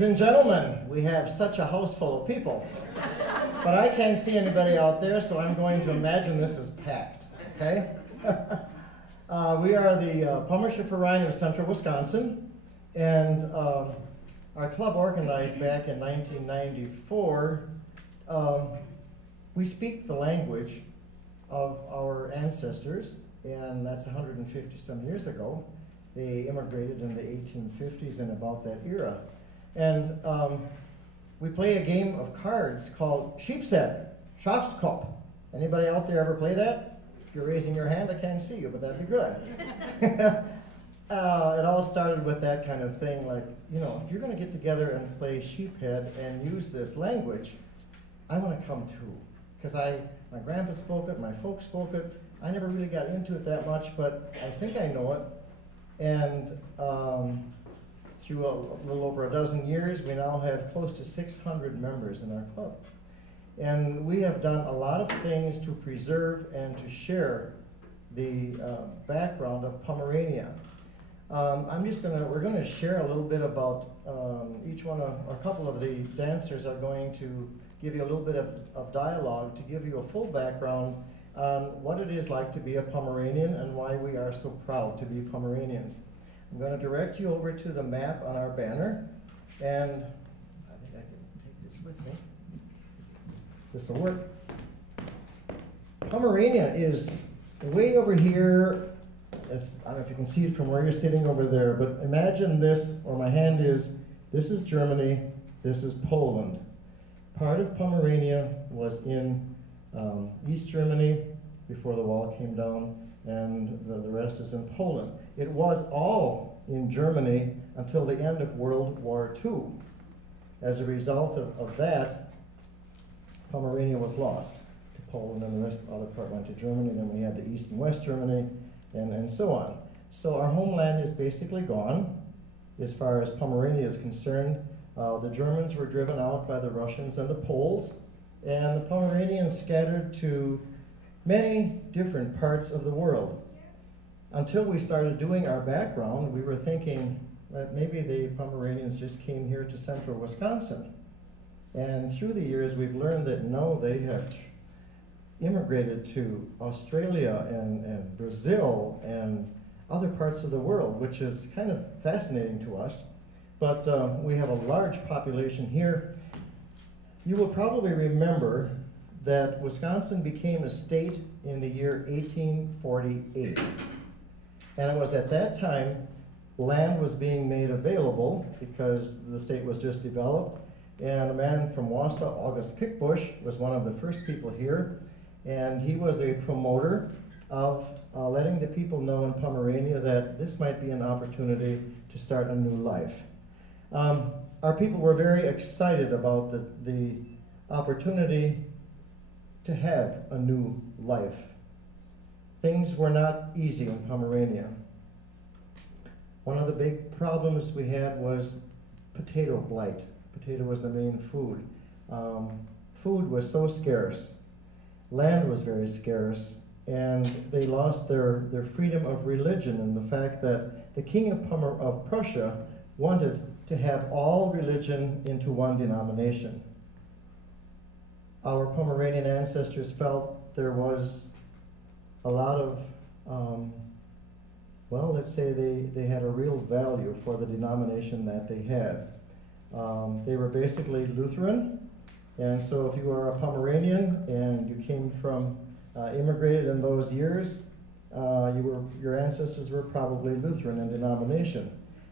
Ladies and gentlemen, we have such a house full of people. But I can't see anybody out there, so I'm going to imagine this is packed, okay? We are the Pommersche Verein of Central Wisconsin, and our club organized back in 1994. We speak the language of our ancestors, and that's 150 some years ago. They immigrated in the 1850s and about that era. And we play a game of cards called Sheep's Head, Schafskopf. Anybody out there ever play that? If you're raising your hand, I can't see you, but that'd be good. It all started with that kind of thing, like, you know, if you're going to get together and play Sheephead and use this language, I want to come too. Because my grandpa spoke it, my folks spoke it. I never really got into it that much, but I think I know it. And through a little over a dozen years, we now have close to 600 members in our club. And we have done a lot of things to preserve and to share the background of Pomerania. We're gonna share a little bit about each one of, or a couple of the dancers are going to give you a little bit of dialogue to give you a full background on what it is like to be a Pomeranian and why we are so proud to be Pomeranians. I'm going to direct you over to the map on our banner, and I think I can take this with me. This will work. Pomerania is way over here. I don't know if you can see it from where you're sitting over there, but imagine this, or my hand is, this is Germany, this is Poland. Part of Pomerania was in East Germany before the wall came down, and the rest is in Poland. It was all in Germany until the end of World War II. As a result of that, Pomerania was lost to Poland, and the rest of the other part went to Germany. Then we had the East and West Germany, and so on. So our homeland is basically gone as far as Pomerania is concerned. The Germans were driven out by the Russians and the Poles, and the Pomeranians scattered to many different parts of the world. Until we started doing our background, we were thinking that maybe the Pomeranians just came here to central Wisconsin. And through the years, we've learned that no, they have immigrated to Australia and Brazil and other parts of the world, which is kind of fascinating to us. But we have a large population here. You will probably remember that Wisconsin became a state in the year 1848. And it was at that time land was being made available because the state was just developed. And a man from Wausau, August Pickbush, was one of the first people here. And he was a promoter of letting the people know in Pomerania that this might be an opportunity to start a new life. Our people were very excited about the opportunity to have a new life. Things were not easy in Pomerania. One of the big problems we had was potato blight. Potato was the main food. Food was so scarce. Land was very scarce, and they lost their freedom of religion, and the fact that the king of Prussia wanted to have all religion into one denomination. Our Pomeranian ancestors felt there was a lot of, well, let's say they had a real value for the denomination that they had. They were basically Lutheran, and so if you are a Pomeranian and you came from, immigrated in those years, your ancestors were probably Lutheran in denomination.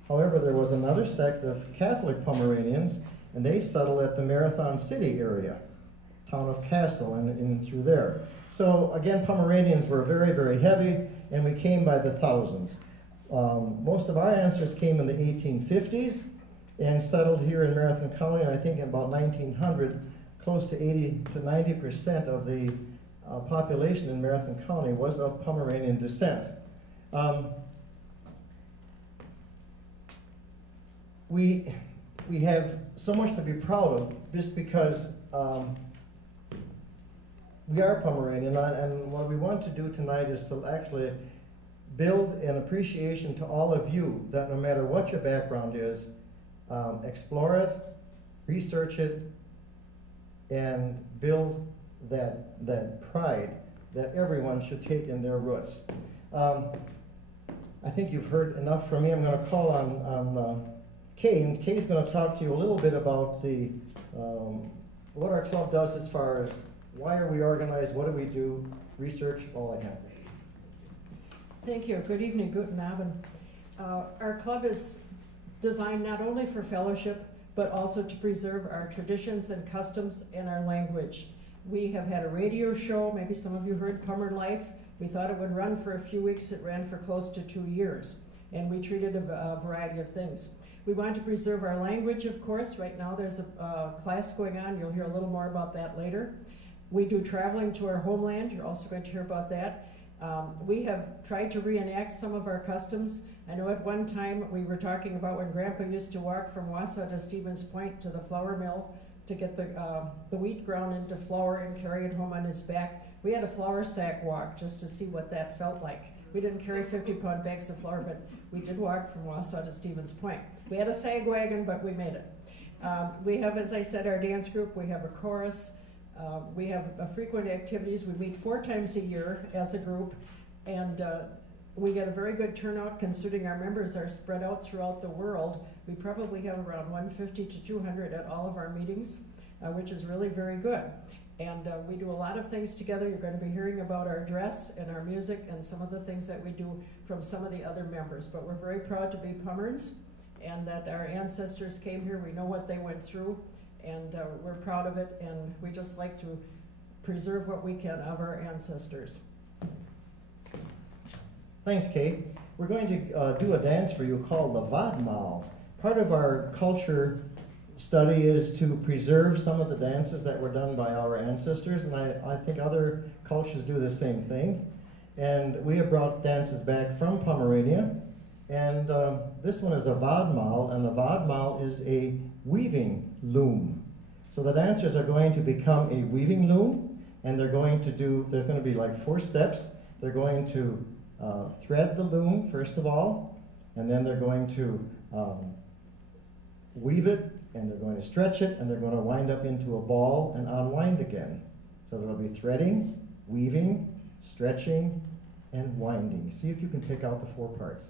However, there was another sect of Catholic Pomeranians, and they settled at the Marathon City area, town of Kassel, and through there. So again, Pomeranians were very, very heavy, and we came by the thousands. Most of our ancestors came in the 1850s and settled here in Marathon County, and I think in about 1900, close to 80 to 90% of the population in Marathon County was of Pomeranian descent. We have so much to be proud of just because we are Pomeranian, and what we want to do tonight is to actually build an appreciation to all of you that no matter what your background is, explore it, research it, and build that pride that everyone should take in their roots. I think you've heard enough from me. I'm going to call on Kay, and Kay's going to talk to you a little bit about the what our club does as far as why are we organized, what do we do, research, all that kind of thing. Thank you. Good evening, guten Abend. Our club is designed not only for fellowship, but also to preserve our traditions and customs and our language. We have had a radio show, maybe some of you heard Pummer Life. We thought it would run for a few weeks. It ran for close to 2 years, and we treated a variety of things. We want to preserve our language, of course. Right now there's a class going on. You'll hear a little more about that later. We do traveling to our homeland. You're also going to hear about that. We have tried to reenact some of our customs. I know at one time we were talking about when Grandpa used to walk from Wausau to Stevens Point to the flour mill to get the wheat ground into flour and carry it home on his back. We had a flour sack walk just to see what that felt like. We didn't carry 50-pound bags of flour, but we did walk from Wausau to Stevens Point. We had a sag wagon, but we made it. We have, as I said, our dance group. We have a chorus. We have frequent activities. We meet 4 times a year as a group, and we get a very good turnout considering our members are spread out throughout the world. We probably have around 150 to 200 at all of our meetings, which is really very good. And we do a lot of things together. You're going to be hearing about our dress and our music and some of the things that we do from some of the other members. But we're very proud to be Pummerns and that our ancestors came here. We know what they went through, and we're proud of it. And we just like to preserve what we can of our ancestors. Thanks, Kate. We're going to do a dance for you called the Vadmal. Part of our culture study is to preserve some of the dances that were done by our ancestors, and I think other cultures do the same thing. And we have brought dances back from Pomerania, and this one is a Vadmal, and a Vadmal is a weaving loom. So the dancers are going to become a weaving loom, and there's going to be like 4 steps. They're going to thread the loom, first of all, and then they're going to weave it, and they're going to stretch it, and they're going to wind up into a ball and unwind again. So there'll be threading, weaving, stretching, and winding. See if you can pick out the 4 parts.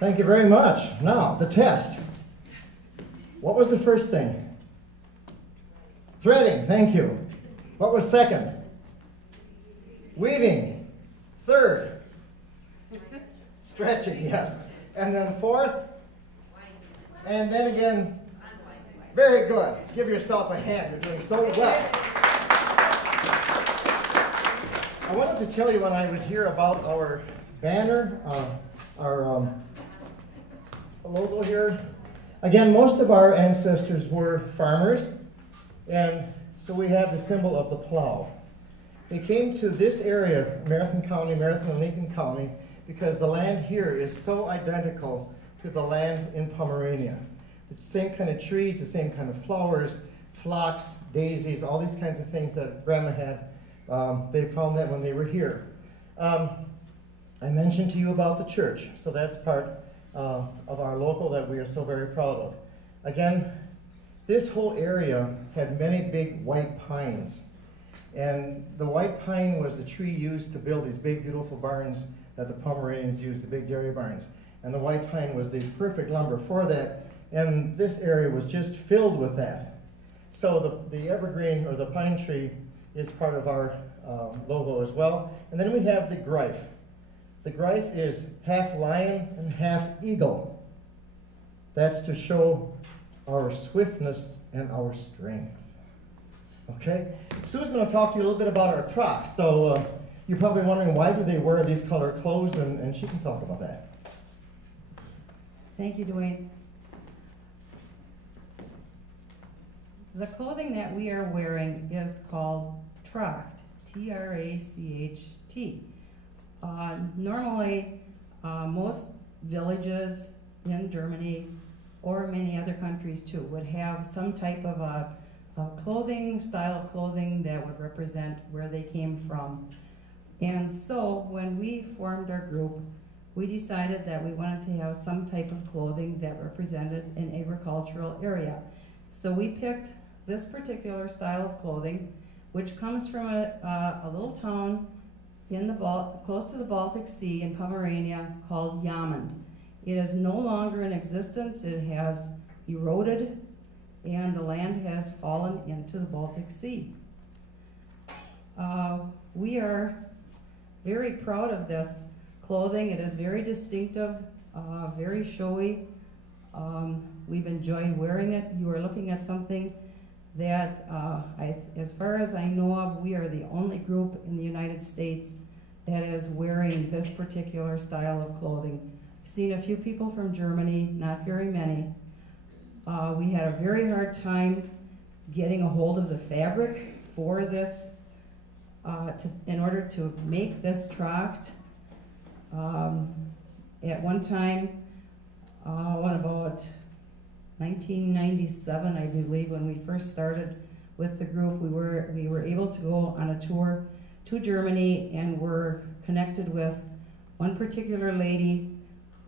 Thank you very much. Now, the test. What was the first thing? Threading, thank you. What was second? Weaving. Third? Stretching, yes. And then fourth? And then again, very good. Give yourself a hand. You're doing so well. I wanted to tell you when I was here about our banner, our logo here. Again, most of our ancestors were farmers, and so we have the symbol of the plow. They came to this area, Marathon County, Marathon and Lincoln County, because the land here is so identical to the land in Pomerania. The same kind of trees, the same kind of flowers, phlox, daisies, all these kinds of things that Grandma had. They found that when they were here. I mentioned to you about the church, so that's part of our local that we are so very proud of. Again, this whole area had many big white pines. And the white pine was the tree used to build these big, beautiful barns that the Pomeranians used, the big dairy barns. And the white pine was the perfect lumber for that. And this area was just filled with that. So the evergreen, or the pine tree, is part of our logo as well. And then we have the Greif. The Greif is half lion and half eagle. That's to show our swiftness and our strength. Okay? Sue's going to talk to you a little bit about our trough. So you're probably wondering, why do they wear these color clothes? And she can talk about that. Thank you, Dwayne. The clothing that we are wearing is called Tracht, T-R-A-C-H-T. Normally, most villages in Germany, or many other countries too, would have some type of a style of clothing that would represent where they came from. And so when we formed our group, we decided that we wanted to have some type of clothing that represented an agricultural area. So we picked this particular style of clothing, which comes from a little town in the close to the Baltic Sea in Pomerania called Yamund. It is no longer in existence. It has eroded, and the land has fallen into the Baltic Sea. We are very proud of this clothing. It is very distinctive, very showy. We've enjoyed wearing it. You are looking at something that, as far as I know of, we are the only group in the United States that is wearing this particular style of clothing. I've seen a few people from Germany, not very many. We had a very hard time getting a hold of the fabric for this, in order to make this tracht. At one time, about 1997, I believe, when we first started with the group, we were able to go on a tour to Germany, and were connected with one particular lady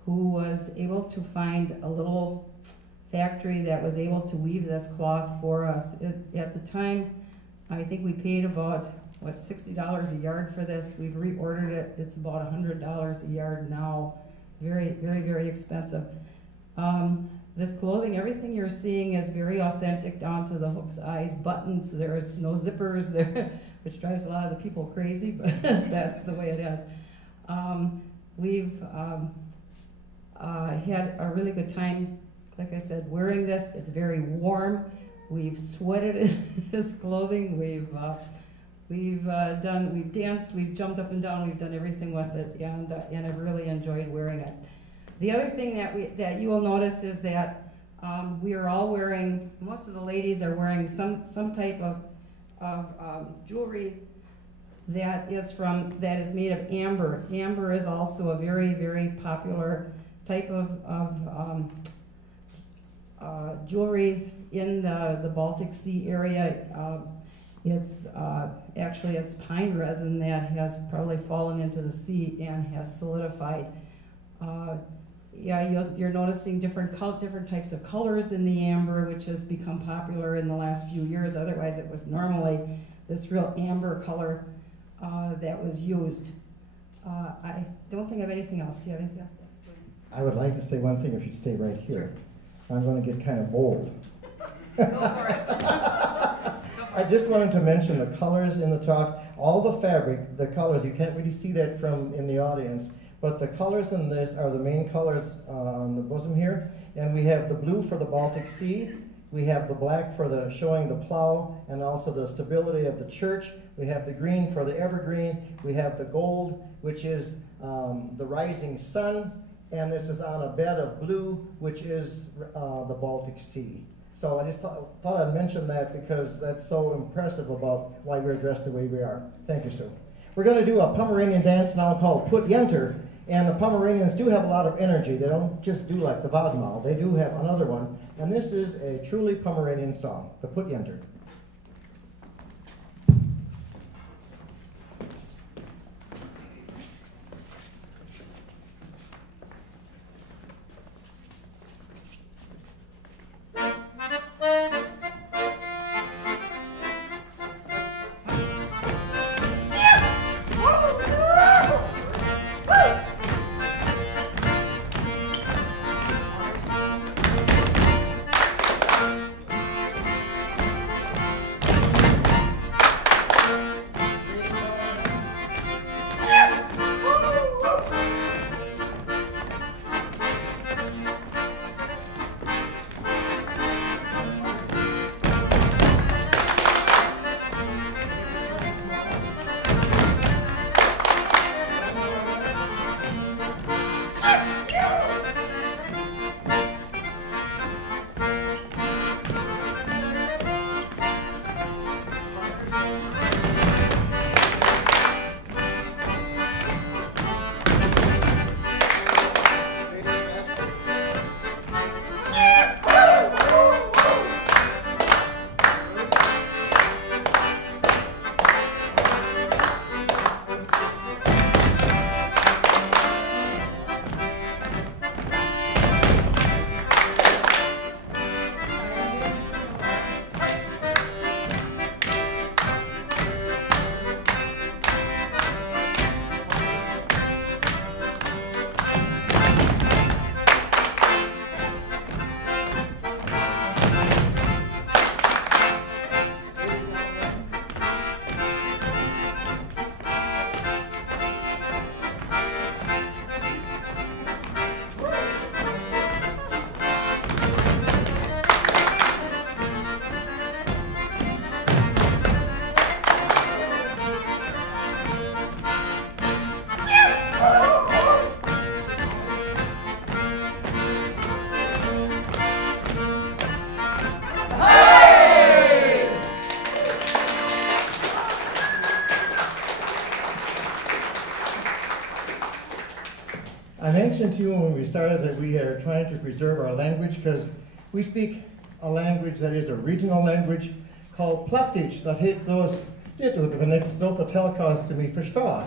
who was able to find a little factory that was able to weave this cloth for us. At the time, I think we paid about, $60 a yard for this. We've reordered it. It's about $100 a yard now. Very, very, very expensive. This clothing, everything you're seeing is very authentic down to the hooks, eyes, buttons. There's no zippers there, which drives a lot of the people crazy, but that's the way it is. We've had a really good time, like I said, wearing this. It's very warm. We've sweated in this clothing. We've danced, we've jumped up and down, we've done everything with it, and I've really enjoyed wearing it. The other thing that you will notice is that we are all wearing, most of the ladies are wearing some type of jewelry that is made of amber. Amber is also a very, very popular type of jewelry in the Baltic Sea area. It's pine resin that has probably fallen into the sea and has solidified. You're noticing different types of colors in the amber, which has become popular in the last few years. Otherwise, it was normally this real amber color that was used. I don't think I have anything else. Do you have anything else? I would like to say one thing if you'd stay right here. I'm going to get kind of bold. Go for it. I just wanted to mention the colors in the talk. All the fabric, the colors, you can't really see that from in the audience, but the colors in this are the main colors on the bosom here. And we have the blue for the Baltic Sea. We have the black for the showing the plow and also the stability of the church. We have the green for the evergreen. We have the gold, which is the rising sun. And this is on a bed of blue, which is the Baltic Sea. So I just thought I'd mention that because that's so impressive about why we're dressed the way we are. Thank you, sir. We're going to do a Pomeranian dance now called Put Yenter. And the Pomeranians do have a lot of energy. They don't just do like the Vadmal. They do have another one. And this is a truly Pomeranian song, the Put Yenter. I mentioned to you when we started that we are trying to preserve our language because we speak a language that is a regional language called Plattdeutsch. Dat heet zoals dit ook, wenn ik zo vertel kan to me verstaat.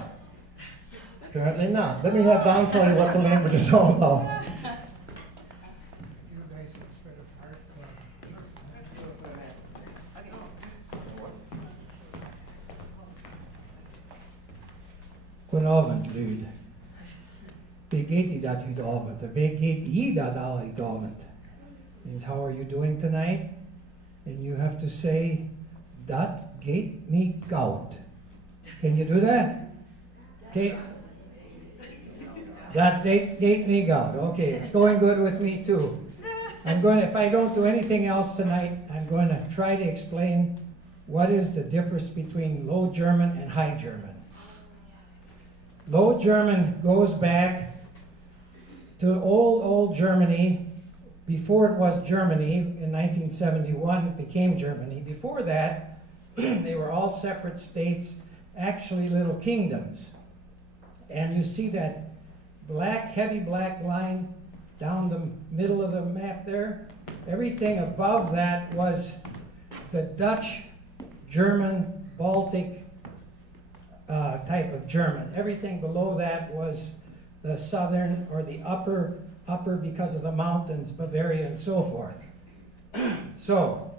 Apparently not. Let me have Don tell you what the language is all about. Goedenavond, Lude. Begeti dat avond. Begeti je dat al avond. Means how are you doing tonight? And you have to say, dat geht me goud. Can you do that? Okay. That geht me goud. Okay, it's going good with me too. I'm going to, if I don't do anything else tonight, I'm going to try to explain what is the difference between Low German and High German. Low German goes back to old Germany. Before it was Germany, in 1971 it became Germany. Before that, they were all separate states, actually little kingdoms. And you see that black, heavy black line down the middle of the map there? Everything above that was the Dutch, German, Baltic type of German. Everything below that was the southern or the upper because of the mountains, Bavaria and so forth. So,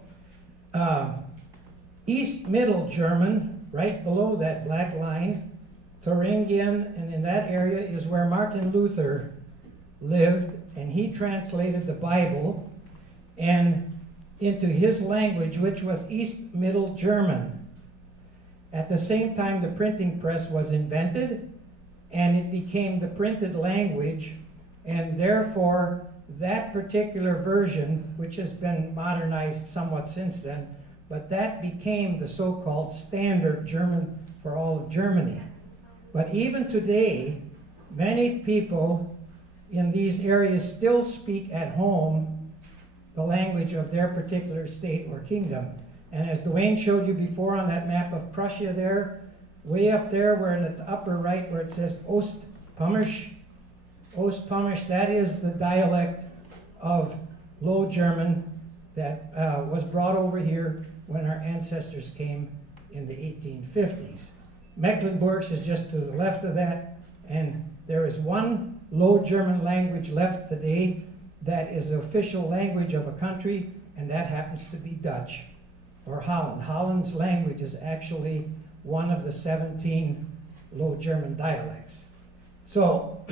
East Middle German, right below that black line, Thuringian, and in that area is where Martin Luther lived, and he translated the Bible and into his language, which was East Middle German. At the same time, the printing press was invented, and it became the printed language, and therefore that particular version, which has been modernized somewhat since then, but that became the so-called standard German for all of Germany. But even today, many people in these areas still speak at home the language of their particular state or kingdom. And as Dwayne showed you before on that map of Prussia there, way up there, where in the upper right where it says Ostpommersch, that is the dialect of Low German that was brought over here when our ancestors came in the 1850s. Mecklenburg is just to the left of that, and there is one Low German language left today that is the official language of a country, and that happens to be Dutch, or Holland. Holland's language is actually one of the 17 Low German dialects. So,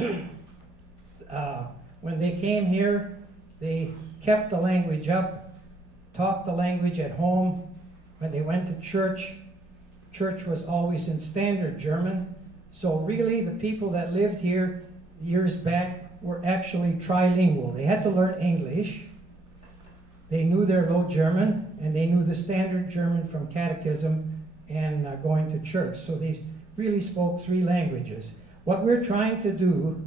when they came here, they kept the language up, taught the language at home. When they went to church, church was always in standard German. So really, the people that lived here years back were actually trilingual. They had to learn English. They knew their Low German, and they knew the standard German from catechism and going to church. So they really spoke 3 languages. What we're trying to do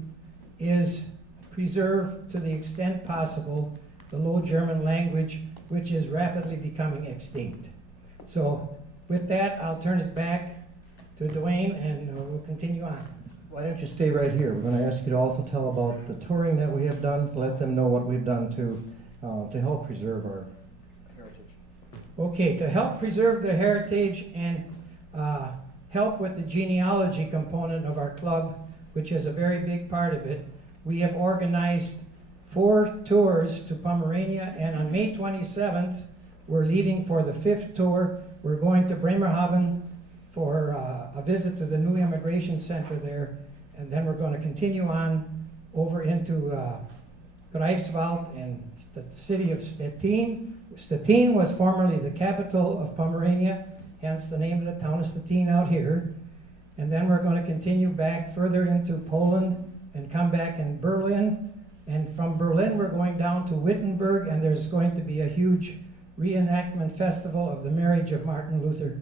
is preserve, to the extent possible, the Low German language, which is rapidly becoming extinct. So with that, I'll turn it back to Dwayne, and we'll continue on. Why don't you stay right here? We're going to ask you to also tell about the touring that we have done, to let them know what we've done to help preserve our heritage. Okay, to help preserve the heritage and help with the genealogy component of our club, which is a very big part of it, we have organized 4 tours to Pomerania, and on May 27th, we're leaving for the 5th tour. We're going to Bremerhaven for a visit to the new immigration center there, and then we're going to continue on over into Greifswald and the city of Stettin. Stettin was formerly the capital of Pomerania, hence the name of the town of Stettin out here. And then we're going to continue back further into Poland and come back in Berlin. And from Berlin, we're going down to Wittenberg, and there's going to be a huge reenactment festival of the marriage of Martin Luther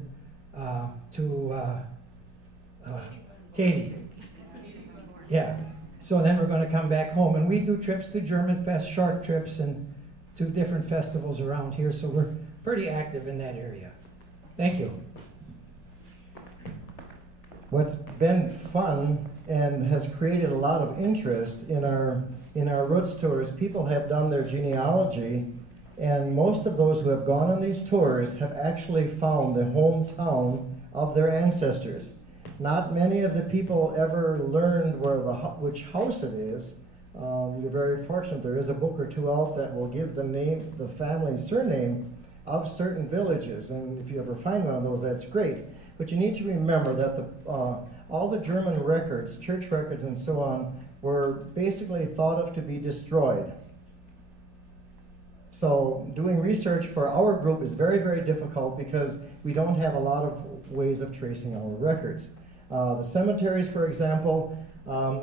to Katie. Yeah. So then we're going to come back home. And we do trips to German Fest, short trips, and to different festivals around here. So we're pretty active in that area. Thank you. What's been fun and has created a lot of interest in our roots tours, people have done their genealogy, and most of those who have gone on these tours have actually found the hometown of their ancestors. Not many of the people ever learned which house it is. You're very fortunate. There is a book or 2 out that will give the name, the family surname of certain villages, and if you ever find one of those, that's great. But you need to remember that all the German records, church records and so on, were basically thought of to be destroyed. So doing research for our group is very, very difficult because we don't have a lot of ways of tracing our records. The cemeteries, for example,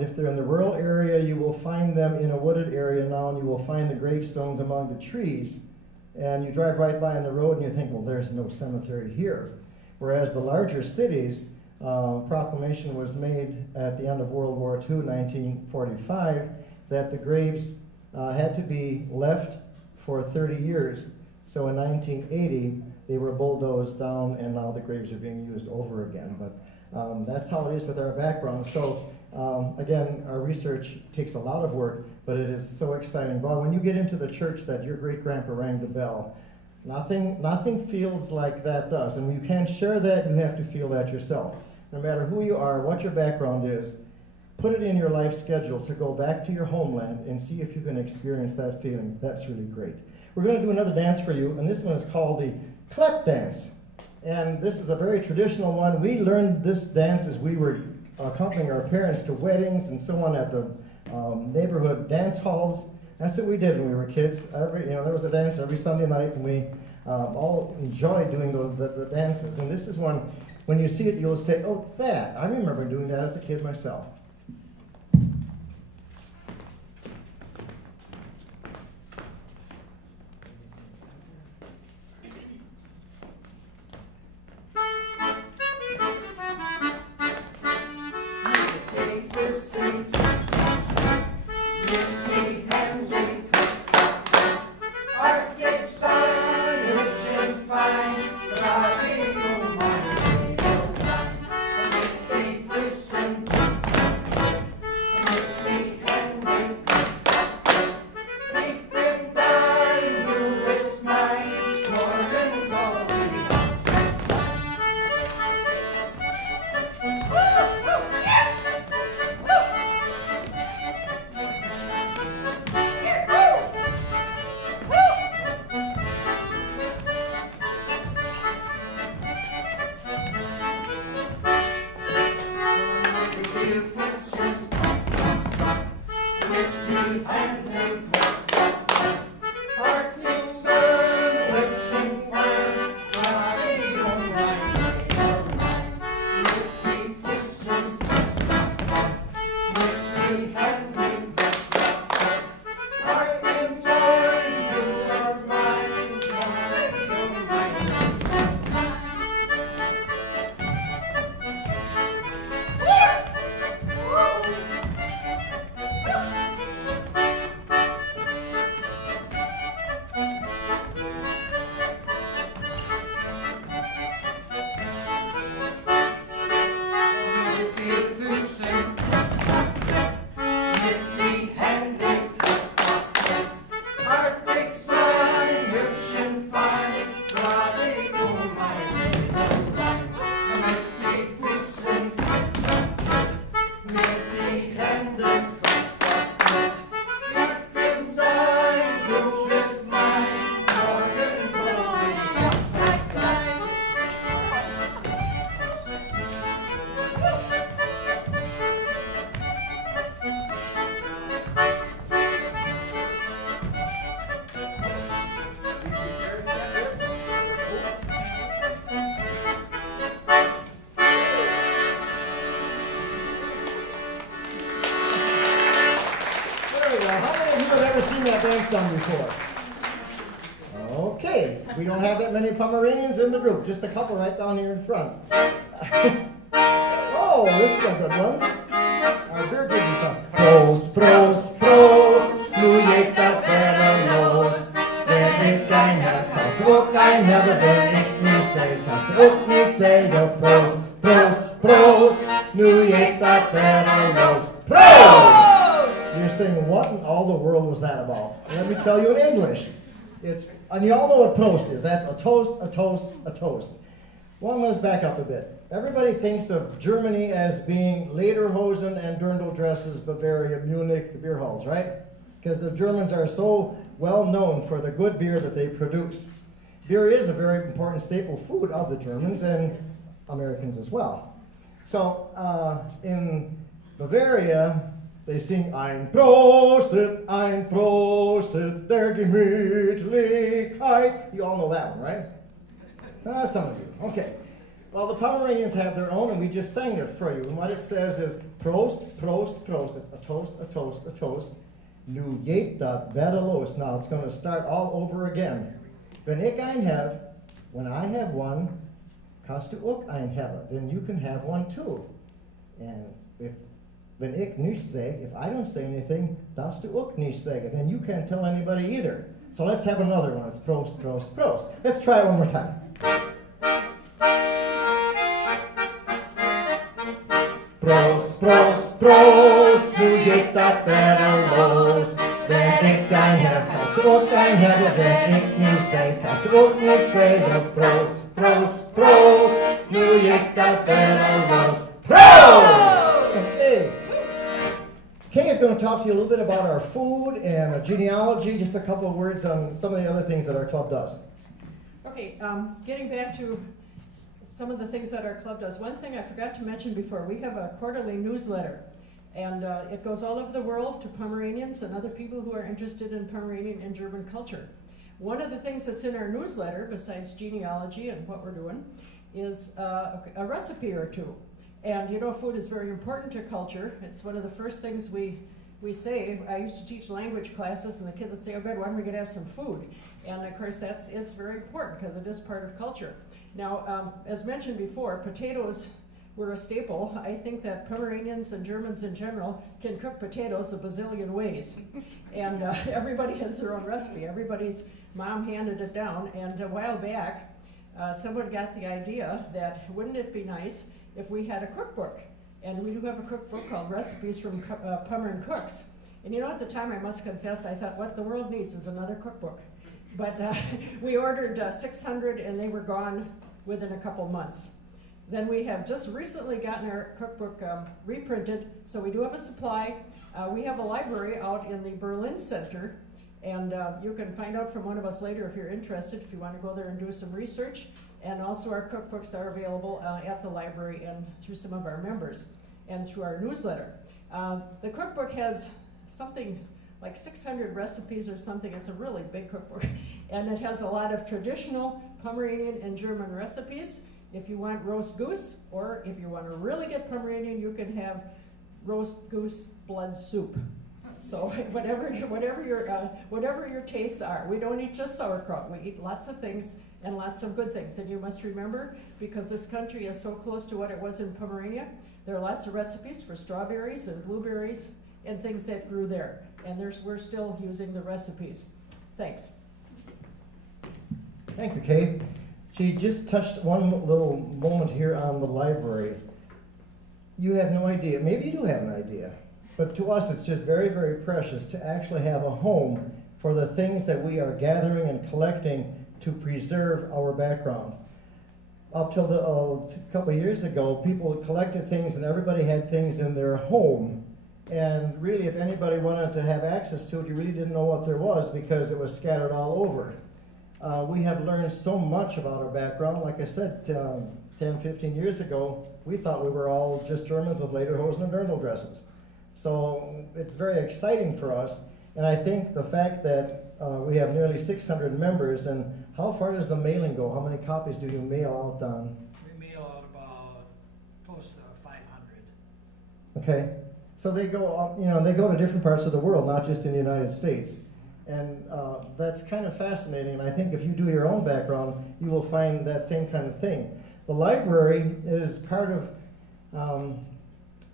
if they're in the rural area, you will find them in a wooded area now, and you will find the gravestones among the trees. And you drive right by on the road and you think, well, there's no cemetery here. Whereas the larger cities, proclamation was made at the end of World War II, 1945, that the graves had to be left for 30 years. So in 1980, they were bulldozed down, and now the graves are being used over again. But that's how it is with our background. So again, our research takes a lot of work, but it is so exciting. Well, when you get into the church that your great-grandpa rang the bell, nothing feels like that does. And you can't share that, you have to feel that yourself. No matter who you are, what your background is, put it in your life schedule to go back to your homeland and see if you can experience that feeling. That's really great. We're going to do another dance for you, and this one is called the Klepp dance. And this is a very traditional one. We learned this dance as we were accompanying our parents to weddings and so on at the neighborhood dance halls. That's what we did when we were kids. There was a dance every Sunday night, and we all enjoyed doing the dances. And this is one, when you see it, you'll say, oh, that. I remember doing that as a kid myself. Done before. Okay, we don't have that many Pomeranians in the group, just a couple right down here in front. Oh, this is a good one. Our beer drinking song. Prost, prost, prost, nu gick det värdelöst. Wenn ich ein Herr kast och ein Herr wenn ich ni säg kast och ni säg då prost, prost, prost, nu gick det värdelöst. Prost! You're saying, what in all the world was that about? Let me tell you in English. And you all know what Prost is. That's a toast, a toast, a toast. Well, let's back up a bit. Everybody thinks of Germany as being Lederhosen and Dirndl dresses, Bavaria, Munich, the beer halls, right? Because the Germans are so well known for the good beer that they produce. Beer is a very important staple food of the Germans and Americans as well. So in Bavaria, they sing Ein Prosit, der Gemütlichkeit. You all know that one, right? Some of you. Okay. Well, the Pomeranians have their own, and we just sang it for you. And what it says is Prost, Prost, Prost. It's a toast, a toast, a toast. Nu geht dat värdelöst. Now it's going to start all over again. Wenn ich ein have, when I have one, kannst du auch ein haben. Then you can have one too. And wenn ich nichts sage, if I don't say anything, darfst du auch nichts sagen. Then you can't tell anybody either. So let's have another one. It's Prost, Prost, Prost. Let's try it one more time. Prost, Prost, Prost, nu geht dat värdelöst. Wenn ich ein Herr, kannst du auch ein Herr, wenn ich nichts sage, kannst du auch nichts sagen. Prost, Prost, Prost, nu geht dat värdelöst. Prost! Okay. Kay is going to talk to you a little bit about our food and a genealogy, just a couple of words on some of the other things that our club does. Okay, getting back to some of the things that our club does. One thing I forgot to mention before, we have a quarterly newsletter. And it goes all over the world to Pomeranians and other people who are interested in Pomeranian and German culture. One of the things that's in our newsletter, besides genealogy and what we're doing, is a recipe or two. And you know, food is very important to culture. It's one of the first things we say. I used to teach language classes, and the kids would say, oh good, when are we going to have some food? And of course, it's very important because it is part of culture. Now, as mentioned before, potatoes were a staple. I think that Pomeranians and Germans in general can cook potatoes a bazillion ways. And everybody has their own recipe. Everybody's mom handed it down. And a while back, someone got the idea that wouldn't it be nice if we had a cookbook? And we do have a cookbook called Recipes from Pomeran Cooks. And you know, at the time, I must confess, I thought what the world needs is another cookbook. But we ordered 600 and they were gone within a couple months. Then we have just recently gotten our cookbook reprinted, so we do have a supply. We have a library out in the Berlin Center, and you can find out from one of us later if you're interested, if you want to go there and do some research. And also our cookbooks are available at the library and through some of our members and through our newsletter. The cookbook has something like 600 recipes or something. It's a really big cookbook. And it has a lot of traditional Pomeranian and German recipes. If you want roast goose, or if you want to really get Pomeranian, you can have roast goose blood soup. So whatever your tastes are. We don't eat just sauerkraut. We eat lots of things and lots of good things. And you must remember, because this country is so close to what it was in Pomerania, there are lots of recipes for strawberries and blueberries and things that grew there. And we're still using the recipes. Thanks. Thank you, Kay. She just touched one little moment here on the library. You have no idea, maybe you do have an idea, but to us it's just very, very precious to actually have a home for the things that we are gathering and collecting to preserve our background. Up till a couple of years ago, people collected things and everybody had things in their home. And really, if anybody wanted to have access to it, you really didn't know what there was because it was scattered all over. We have learned so much about our background. Like I said, 10, 15 years ago, we thought we were all just Germans with lederhosen and dirndl dresses. So it's very exciting for us. And I think the fact that we have nearly 600 members, and how far does the mailing go? How many copies do you mail out, Don? We mail out about close to 500. Okay. So they go, they go to different parts of the world, not just in the United States. And that's kind of fascinating. And I think if you do your own background, you will find that same kind of thing. The library is part of,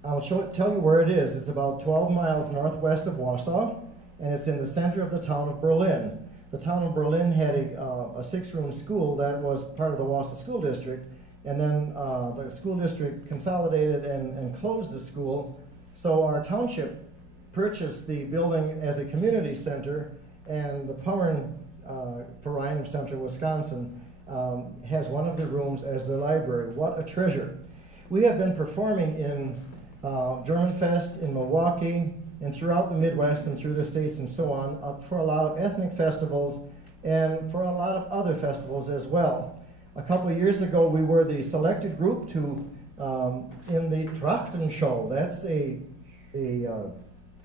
I'll tell you where it is. It's about 12 miles northwest of Wausau, and it's in the center of the town of Berlin. The town of Berlin had a 6-room school that was part of the Wausau School District, and then the school district consolidated and closed the school. So our township purchased the building as a community center, and the Pomeran Verein of Central Wisconsin has one of the rooms as their library. What a treasure. We have been performing in Germanfest in Milwaukee and throughout the Midwest and through the States and so on for a lot of ethnic festivals and for a lot of other festivals as well. A couple of years ago, we were the selected group to in the Trachten Show. That's a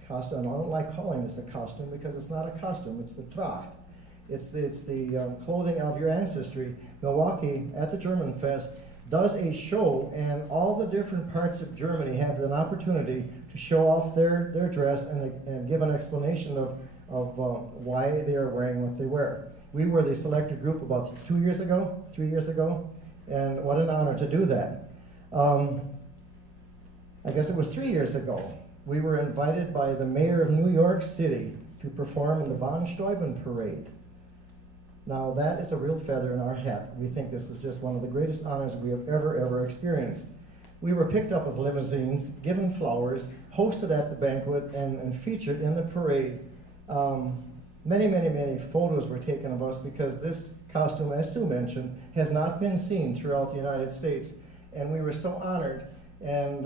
costume. I don't like calling this a costume because it's not a costume, it's the Tracht. It's the clothing of your ancestry. Milwaukee at the German Fest does a show, and all the different parts of Germany have an opportunity to show off their dress and give an explanation of why they are wearing what they wear. We were the selected group about 3 years ago, and what an honor to do that. I guess it was 3 years ago. We were invited by the mayor of New York City to perform in the Von Steuben Parade. Now that is a real feather in our hat. We think this is just one of the greatest honors we have ever experienced. We were picked up with limousines, given flowers, hosted at the banquet, and featured in the parade. Many photos were taken of us because this costume, as Sue mentioned, has not been seen throughout the United States. And we were so honored. And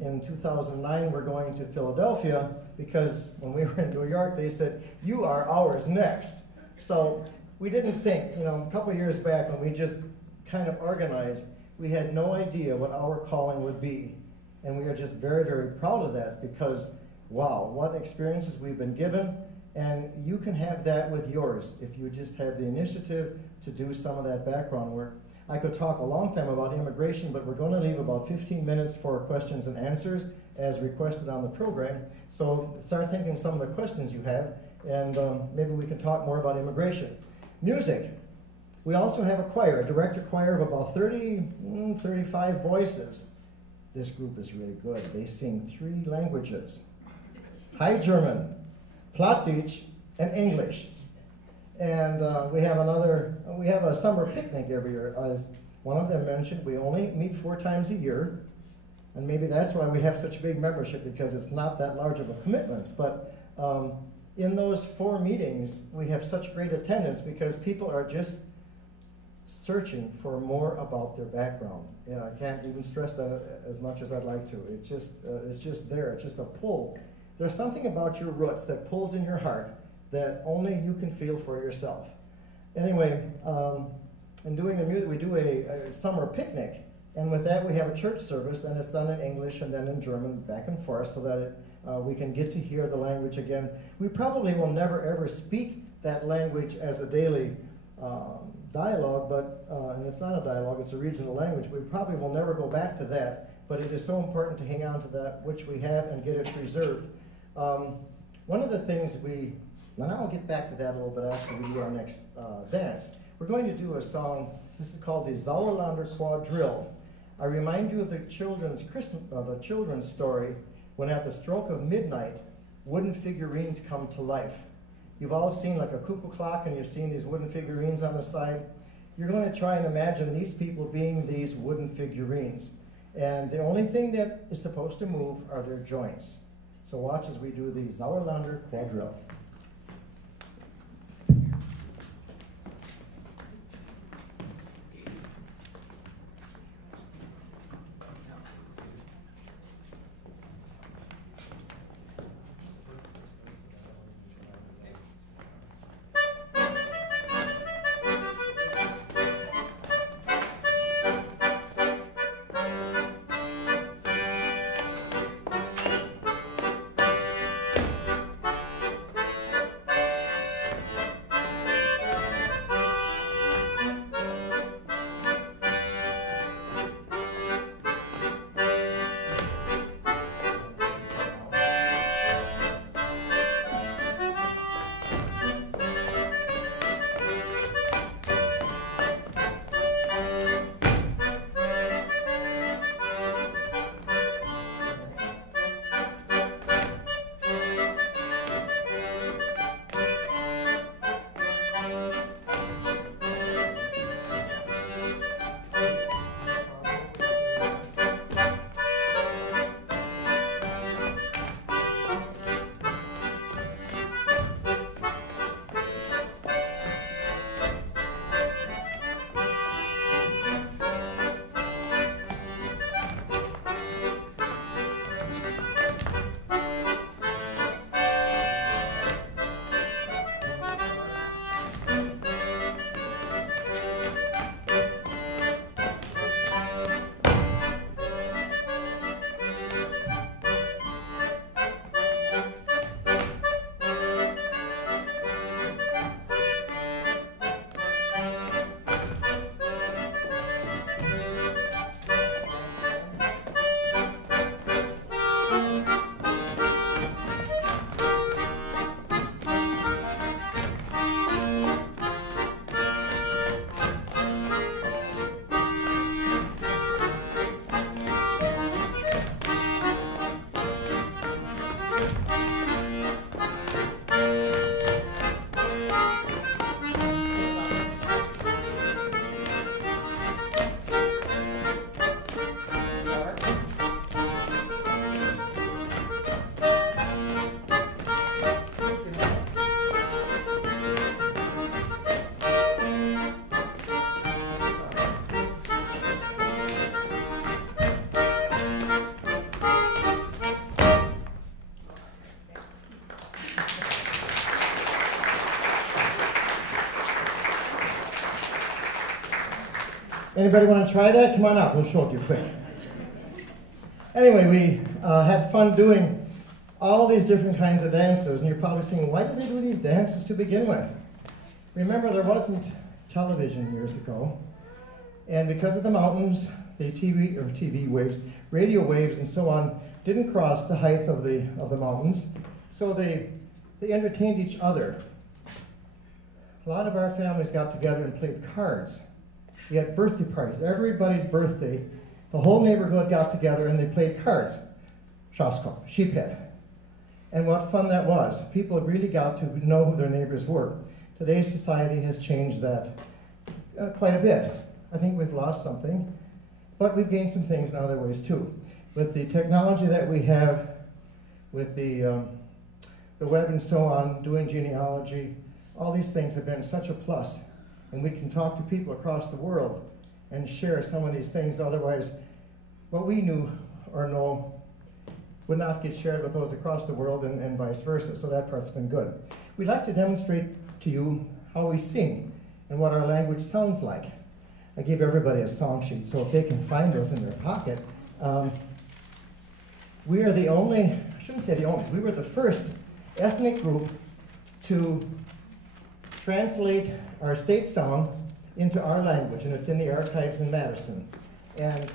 in 2009, we're going to Philadelphia because when we were in New York, they said, "You are ours next." So we didn't think, a couple of years back when we just kind of organized, we had no idea what our calling would be. And we are just very, very proud of that because, wow, what experiences we've been given. And you can have that with yours if you just have the initiative to do some of that background work. I could talk a long time about immigration, but we're going to leave about 15 minutes for questions and answers as requested on the program. So start thinking of some of the questions you have, and maybe we can talk more about immigration. Music. We also have a choir, a director choir of about 35 voices. This group is really good. They sing 3 languages: High German, Plattdeutsch, and English. And we have a summer picnic every year. As one of them mentioned, we only meet 4 times a year. And maybe that's why we have such a big membership, because it's not that large of a commitment. But in those 4 meetings, we have such great attendance because people are just searching for more about their background. You know, I can't even stress that as much as I'd like to. It's just there. It's just a pull. There's something about your roots that pulls in your heart that only you can feel for yourself. Anyway, in doing the music, we do a summer picnic. And with that, we have a church service, and it's done in English and then in German, back and forth, so that we can get to hear the language again. We probably will never, ever speak that language as a daily dialogue, but and it's not a dialogue, it's a regional language. We probably will never go back to that, but it is so important to hang on to that which we have and get it preserved. One of the things and I'll get back to that a little bit after we do our next dance. We're going to do a song, this is called the Sauerlander Quadrille. I remind you of the children's story when at the stroke of midnight, wooden figurines come to life. You've all seen like a cuckoo clock, and you've seen these wooden figurines on the side. You're going to try and imagine these people being these wooden figurines. And the only thing that is supposed to move are their joints. So watch as we do the Sauerlander Quadrille. Anybody want to try that? Come on up, we'll show it to you quick. Anyway, we had fun doing all these different kinds of dances, and you're probably saying, why did they do these dances to begin with? Remember, there wasn't television years ago, and because of the mountains, the TV waves, radio waves, and so on, didn't cross the height of the mountains, so they entertained each other. A lot of our families got together and played cards. We had birthday parties. Everybody's birthday, the whole neighborhood got together and they played cards. Shaskal, sheephead. And what fun that was. People really got to know who their neighbors were. Today's society has changed that quite a bit. I think we've lost something, but we've gained some things in other ways too. With the technology that we have, with the web and so on, doing genealogy, all these things have been such a plus. And we can talk to people across the world and share some of these things. Otherwise, what we knew or know would not get shared with those across the world and vice versa. So that part's been good. We'd like to demonstrate to you how we sing and what our language sounds like. I gave everybody a song sheet, so if they can find those in their pocket. We are the only, I shouldn't say the only, we were the first ethnic group to translate our state song into our language, and it's in the archives in Madison. And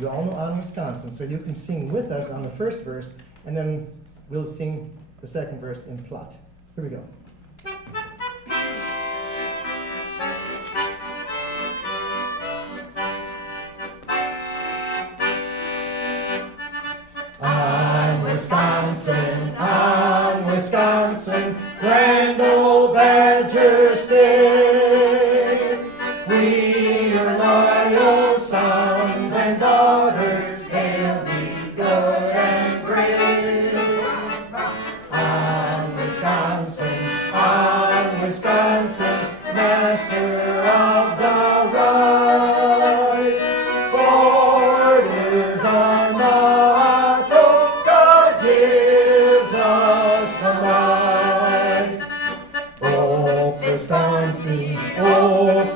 you all know On Wisconsin, so you can sing with us on the first verse, and then we'll sing the second verse in plot. Here we go. On Wisconsin, grand old Badger State. We are loyal sons and daughters, hail be good and great. On Wisconsin, master of the right. Forward is our motto, God gives us the might. Oh,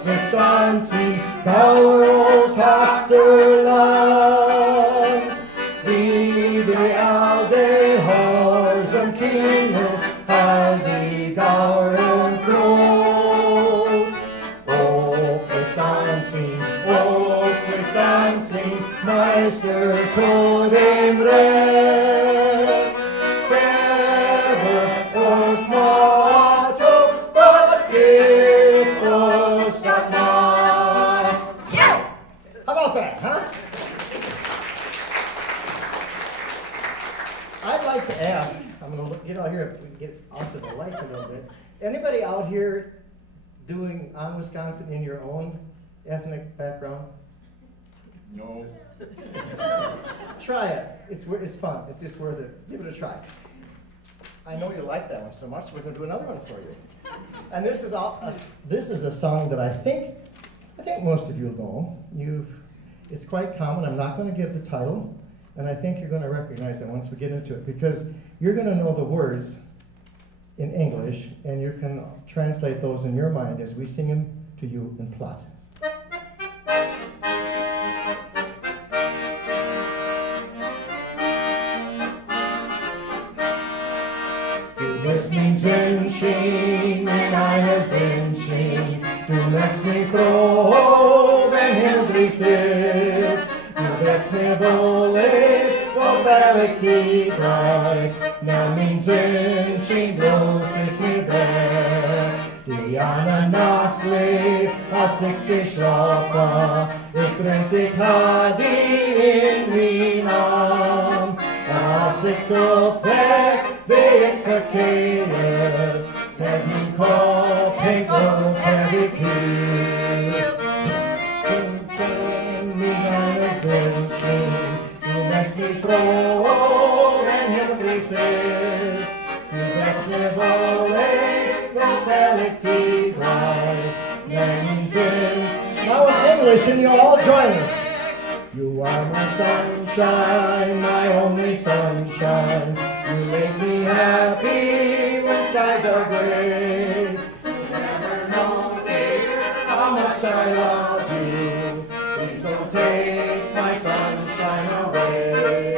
Wisconsin, thou Tochter Land. Wie die alte Horsen Kingel, all die Gauren Krot. Oh, Wisconsin, Meister zu dem Recht. Fair uns Motto, Gott gibt uns das Macht. Yeah! How about that, huh? I'd like to ask, I'm going to get out here if we can get onto the lights a little bit. Anybody out here doing On Wisconsin in your own ethnic background? No. Try it. It's fun. It's just worth it. Give it a try. I know you like that one so much, so we're going to do another one for you. And this is a song that I think most of you know. It's quite common. I'm not going to give the title, and I think you're going to recognize it once we get into it, because you're going to know the words in English, and you can translate those in your mind as we sing them to you in plot. Du min Sonnenschein, meine Sonnenschein, du lässt mich froh, wenn Hildri sitzt. Du lässt mir wohlig, wo fällig die bleib. Na min Sonnenschein, bloß ich mir weg. Die eine Nacht lieb, als ich geschlafen, ich bring dich die in mein Arm. Als ich so weg, wie ich verkehrt, der mein Kopf hängt und der ich hielt. Sonnenschein, wie meine Sonnenschein, du machst mich froh, wenn Hildri sitzt. Du lässt mir wohlig, wo fällig die bleib, wenn ich sing. Now in English, and you'll all join us. You are my sunshine, my only sunshine. You make me happy when skies are gray. You never know, dear, how much I love you. Please don't take my sunshine away.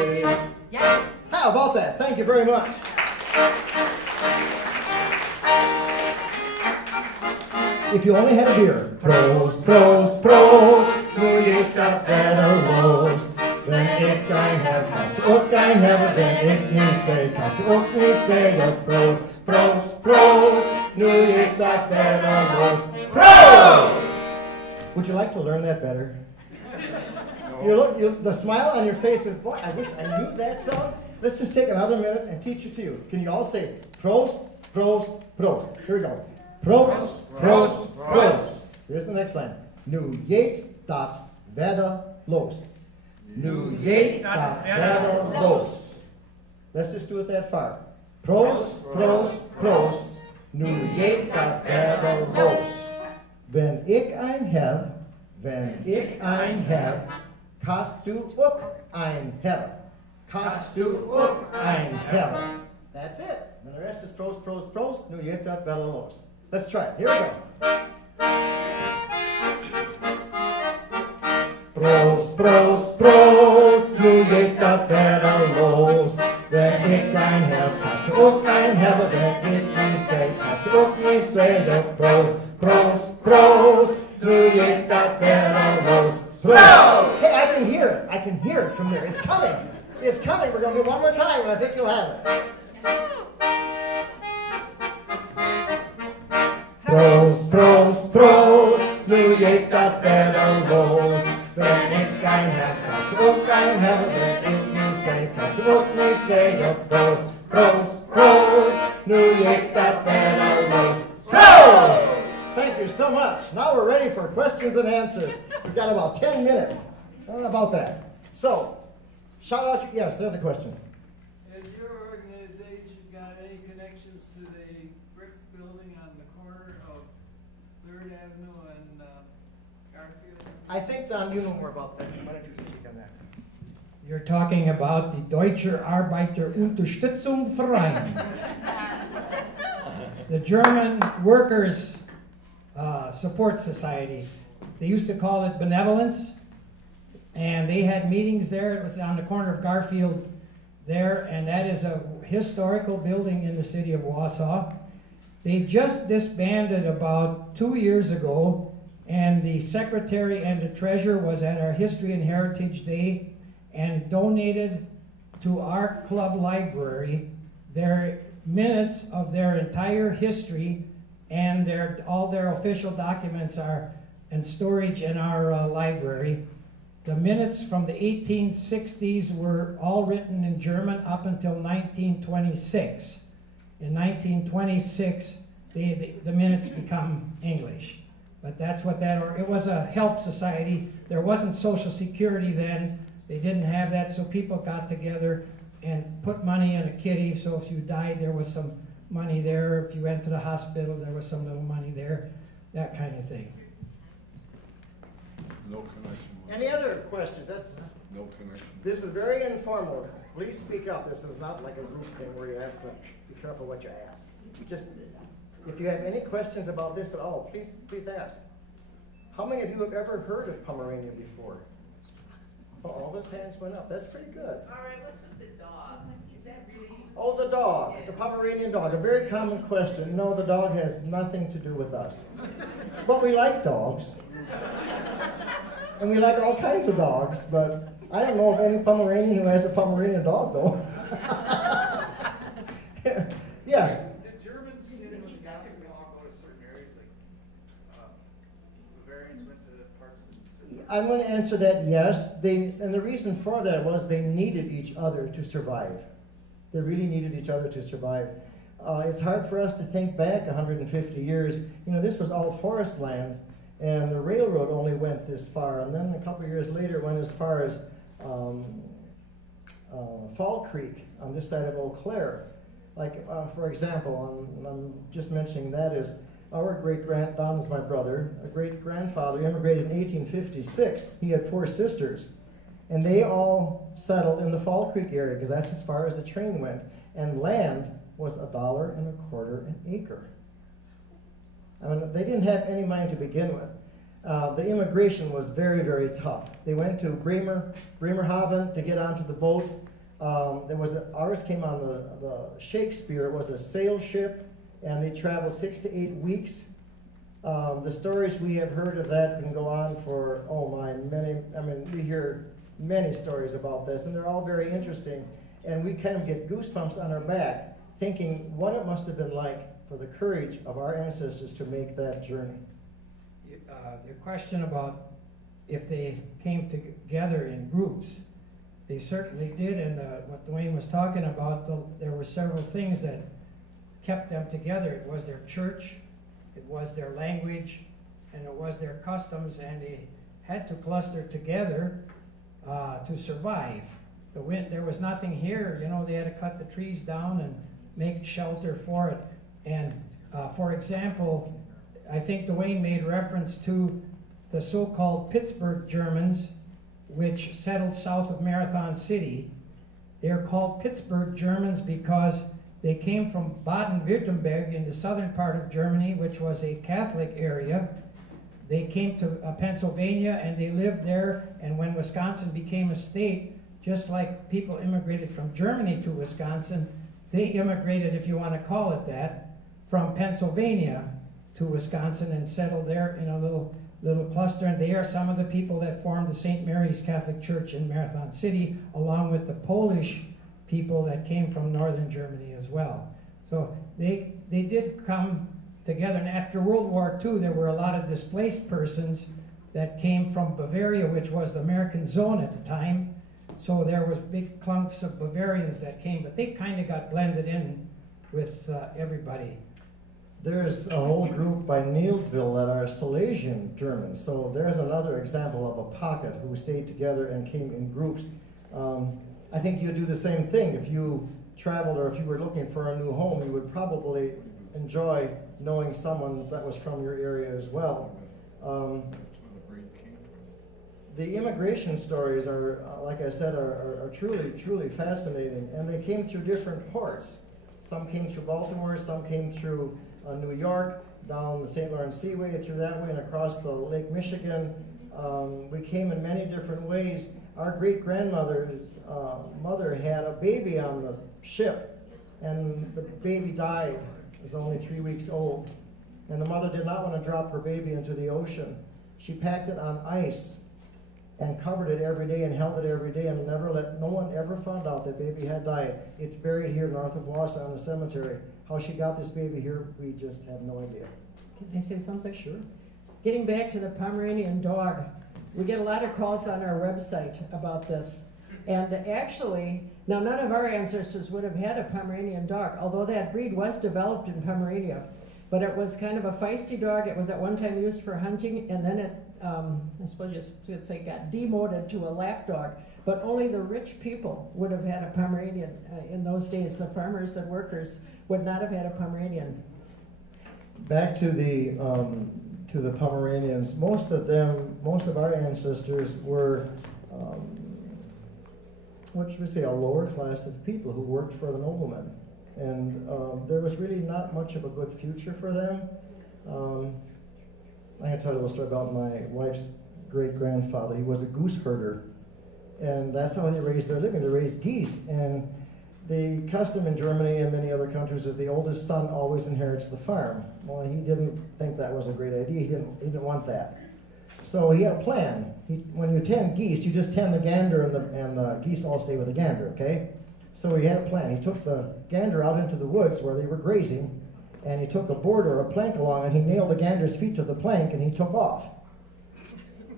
very much. If you only had a beer. Prost, prost, prost, nu gick dat värdelöst. Men ik kan have kast och kan have den ik ni säger kast och ni säger prost, prost, prost, nu gick dat värdelöst. Prost! Would you like to learn that better? The smile on your face is, boy, I wish I knew that song. Let's just take another minute and teach it to you. Can you all say prost, prost, prost? Here we go. Prost, prost, prost. Here's the next line. Nu gick dat värdelöst. Nu gick dat värdelöst. Let's just do it that far. Prost, prost, prost. Nu gick dat värdelöst. Wenn ich ein have, kannst du auch ein have. Kannst du auch ein have. That's it. And the rest is prost, prost, prost. Nu gick dat värdelöst. Let's try it. Here we go. Prost, prost, prost. Nu gick dat värdelöst. Wenn ich ein have, kannst du auch ein have. Wenn ich nicht say, kannst du auch nicht say. Prost, prost, prost. Nu gick dat värdelöst. Prost! Hey, I can hear it. I can hear it from there. It's coming. It's coming. We're going to do it one more time, and I think you'll have it. Prost, prost, prost. Nu gick dat värdelöst. Wenn ich ein have, kannst du auch ein have. Wenn ich nicht say, kannst du auch nicht say. Prost, prost, prost. Nu gick dat värdelöst. Prost! Thank you so much. Now we're ready for questions and answers. We've got about 10 minutes. About that. So, shout out. Yes, there's a question. Has your organization got any connections to the brick building on the corner of 3rd Avenue and Garfield? I think, Don, you know more about that. Why don't you speak on that? You're talking about the Deutscher Arbeiterunterstützungsverein. The German Workers' Support Society. They used to call it Benevolence, and they had meetings there. It was on the corner of Garfield there, and that is a historical building in the city of Wausau. They just disbanded about 2 years ago, and the secretary and the treasurer was at our History and Heritage Day and donated to our club library their minutes of their entire history, and all their official documents are in storage in our library. The minutes from the 1860s were all written in German up until 1926. In 1926, the minutes become English. But that's what it was a help society. There wasn't Social Security then. They didn't have that, so people got together and put money in a kitty, so if you died, there was some money there. If you went to the hospital, there was some little money there, that kind of thing. No connection. Any other questions? No connection. This is very informal. Please speak up. This is not like a group thing where you have to be careful what you ask. Just, if you have any questions about this at all, please ask. How many of you have ever heard of Pomeranian before? Oh, all those hands went up. That's pretty good. All right, what's with the dog? Is that really? Oh, the dog, the Pomeranian dog. A very common question. No, the dog has nothing to do with us. But we like dogs. And we like all kinds of dogs, but I don't know of any Pomeranian who has a Pomeranian dog, though. Yes? Did Germans in Wisconsin all go to certain areas, like Bavarians went to parts of the city? I'm going to answer that yes. And the reason for that was they needed each other to survive. They really needed each other to survive. It's hard for us to think back 150 years. You know, this was all forest land, and the railroad only went this far. And then a couple of years later, it went as far as Fall Creek on this side of Eau Claire. Like, for example, I'm just mentioning that is our Don's my brother, a great-grandfather immigrated in 1856. He had 4 sisters. And they all settled in the Fall Creek area because that's as far as the train went. And land was $1.25 an acre. I mean, they didn't have any money to begin with. The immigration was very, very tough. They went to Bremerhaven to get onto the boat. Ours came on the Shakespeare. It was a sail ship, and they traveled 6 to 8 weeks. The stories we have heard of that can go on for, we hear many stories about this, and they're all very interesting. And we kind of get goosebumps on our back, thinking what it must have been like for the courage of our ancestors to make that journey. The question about if they came together in groups, they certainly did, and what Dwayne was talking about, there were several things that kept them together. It was their church, it was their language, and it was their customs, and they had to cluster together to survive. There was nothing here, they had to cut the trees down and make shelter for it. And for example, I think Dwayne made reference to the so-called Pittsburgh Germans, which settled south of Marathon City. They're called Pittsburgh Germans because they came from Baden-Württemberg in the southern part of Germany, which was a Catholic area. They came to Pennsylvania and they lived there, and when Wisconsin became a state, just like people immigrated from Germany to Wisconsin, they immigrated, if you want to call it that, from Pennsylvania to Wisconsin and settled there in a little cluster, and they are some of the people that formed the St. Mary's Catholic Church in Marathon City, along with the Polish people that came from northern Germany as well. So they did come together, and after World War II, there were a lot of displaced persons that came from Bavaria, which was the American zone at the time. So there was big clumps of Bavarians that came, but they kind of got blended in with everybody. There's a whole group by Nielsville that are Silesian Germans. So there's another example of a pocket who stayed together and came in groups. I think you do the same thing. If you traveled or if you were looking for a new home, you would probably enjoy knowing someone that was from your area as well. The immigration stories are, like I said, are truly, truly fascinating. And they came through different ports. Some came through Baltimore, some came through New York, down the St. Lawrence Seaway, through that way, and across the Lake Michigan. We came in many different ways. Our great-grandmother's mother had a baby on the ship, and the baby died. It was only 3 weeks old. And the mother did not want to drop her baby into the ocean. She packed it on ice and covered it every day and held it every day, and no one ever found out that baby had died. It's buried here north of Wausau in the cemetery. How she got this baby here, we just have no idea. Can I say something? Sure. Getting back to the Pomeranian dog, we get a lot of calls on our website about this. And actually, now none of our ancestors would have had a Pomeranian dog, although that breed was developed in Pomerania. But it was kind of a feisty dog. It was at one time used for hunting, and then it, I suppose you could say, got demoted to a lap dog. But only the rich people would have had a Pomeranian in those days. The farmers and workers would not have had a Pomeranian. Back to the Pomeranians. Most of our ancestors were, what should we say, a lower class of people who worked for the noblemen. And there was really not much of a good future for them. I can tell you a little story about my wife's great-grandfather. He was a goose herder, and that's how they raised their living. They raised geese, and the custom in Germany and many other countries is the oldest son always inherits the farm. Well, he didn't think that was a great idea. He didn't want that. So he had a plan. When you tend geese, you just tend the gander, and the geese all stay with the gander, okay? So he had a plan. He took the gander out into the woods where they were grazing, and he took a board or a plank along, and he nailed the gander's feet to the plank, and he took off.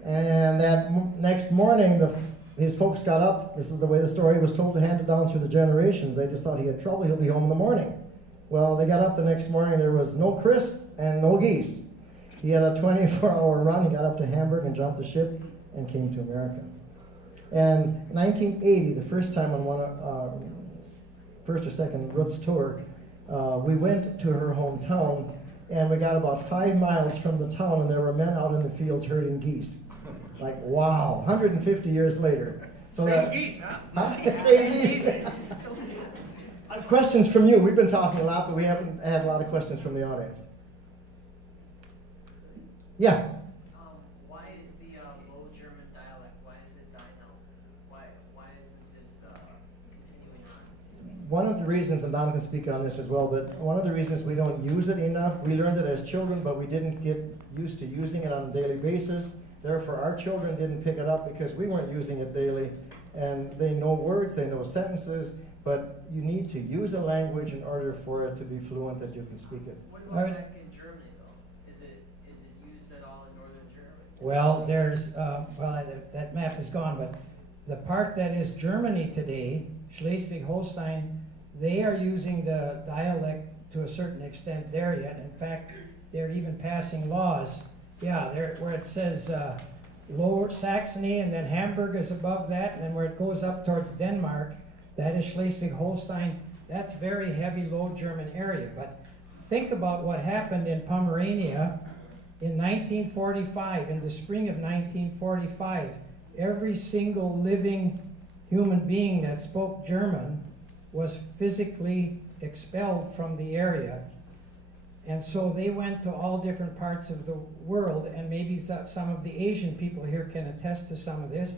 And that next morning, his folks got up. This is the way the story was told, handed down through the generations. They just thought he had trouble. He'll be home in the morning. Well, they got up the next morning. There was no Chris and no geese. He had a 24-hour run. He got up to Hamburg and jumped the ship and came to America. And 1980, the first time on first or second Roots tour, we went to her hometown, and we got about 5 miles from the town, and there were men out in the fields herding geese. Like, wow, 150 years later. So Same geese, huh? Same geese. Questions from you. We've been talking a lot, but we haven't had a lot of questions from the audience. Yeah. Why is the Low German dialect, why is it dying out? Why isn't it continuing one of the reasons, and Don can speak on this as well, but one of the reasons we don't use it enough, we learned it as children, but we didn't get used to using it on a daily basis. Therefore, our children didn't pick it up because we weren't using it daily. And they know words, they know sentences, but you need to use a language in order for it to be fluent that you can speak it. What about back in Germany though? Is it used at all in northern Germany? Well, there's, that map is gone, but the part that is Germany today, Schleswig-Holstein, they are using the dialect to a certain extent there yet. In fact, they're even passing laws. Yeah, there where it says Lower Saxony, and then Hamburg is above that, and then where it goes up towards Denmark, that is Schleswig-Holstein. That's very heavy Low German area. But think about what happened in Pomerania in 1945, in the spring of 1945. Every single living human being that spoke German was physically expelled from the area. And so they went to all different parts of the world, and maybe some of the Asian people here can attest to some of this.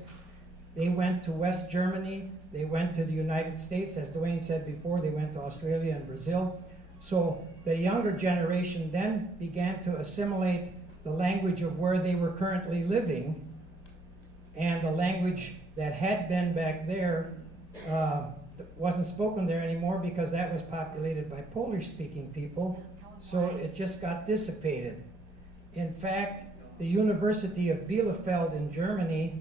They went to West Germany, they went to the United States, as Dwayne said before, they went to Australia and Brazil. So the younger generation then began to assimilate the language of where they were currently living, and the language that had been back there wasn't spoken there anymore because that was populated by Polish-speaking people. So it just got dissipated. In fact, the University of Bielefeld in Germany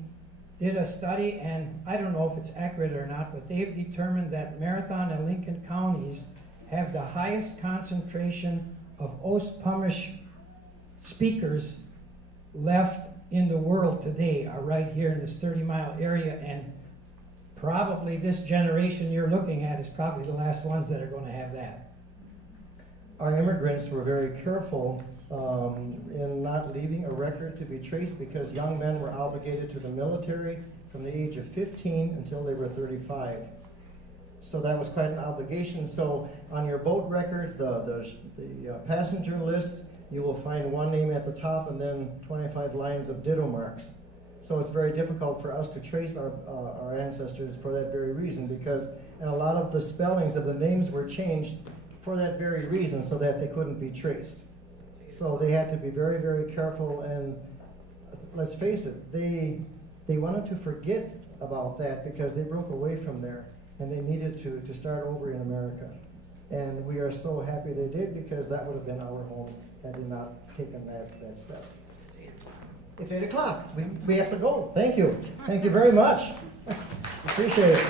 did a study, and I don't know if it's accurate or not, but they've determined that Marathon and Lincoln counties have the highest concentration of Ostpommisch speakers left in the world today, are right here in this 30-mile area, and probably this generation you're looking at is probably the last ones that are going to have that. Our immigrants were very careful in not leaving a record to be traced because young men were obligated to the military from the age of 15 until they were 35. So that was quite an obligation. So on your boat records, the passenger lists, you will find one name at the top and then 25 lines of ditto marks. So it's very difficult for us to trace our ancestors for that very reason, because and a lot of the spellings of the names were changed for that very reason, so that they couldn't be traced. So they had to be very, very careful, and let's face it, they wanted to forget about that because they broke away from there, and they needed to start over in America. And we are so happy they did, because that would have been our home had they not taken that step. It's 8 o'clock. We have to go. Thank you. Thank you very much. Appreciate it.